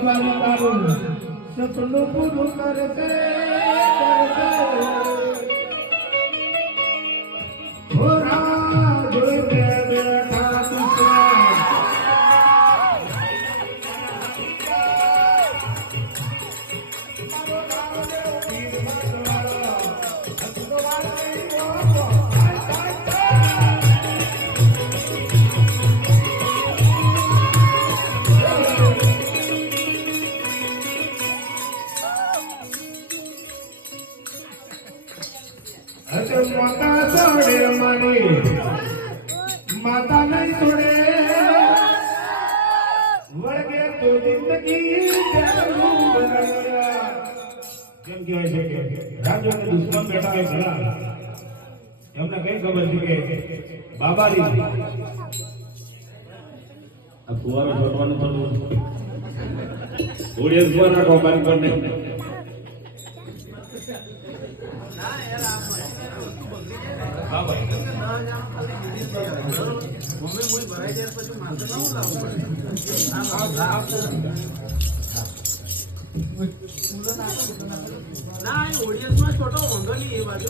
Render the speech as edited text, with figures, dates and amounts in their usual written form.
બાબાનું તારું સપનું પૂરું કરતે હોરા જોઈ બેઠા તુસરા માતા છોડે મારી માતા નહીં છોડે વળગે તો જિંદગી કેમ કહેવાય છે કે રાજ્યોને દુશ્મન બેઠા હોય ઘણા એમને કઈ ખબર છે કે બાબારી આ ફુવારો છોડવાનું થોડું ઓડિયન્સ પર રાખો બારી પર નહીં હા ભાઈ મમ્મી મુઈ ભરાઈ જાય પછી માથે ન લાવવું પડે ના ઓડિયન્સમાં છોટો વાંધો નહીં એ બાજુ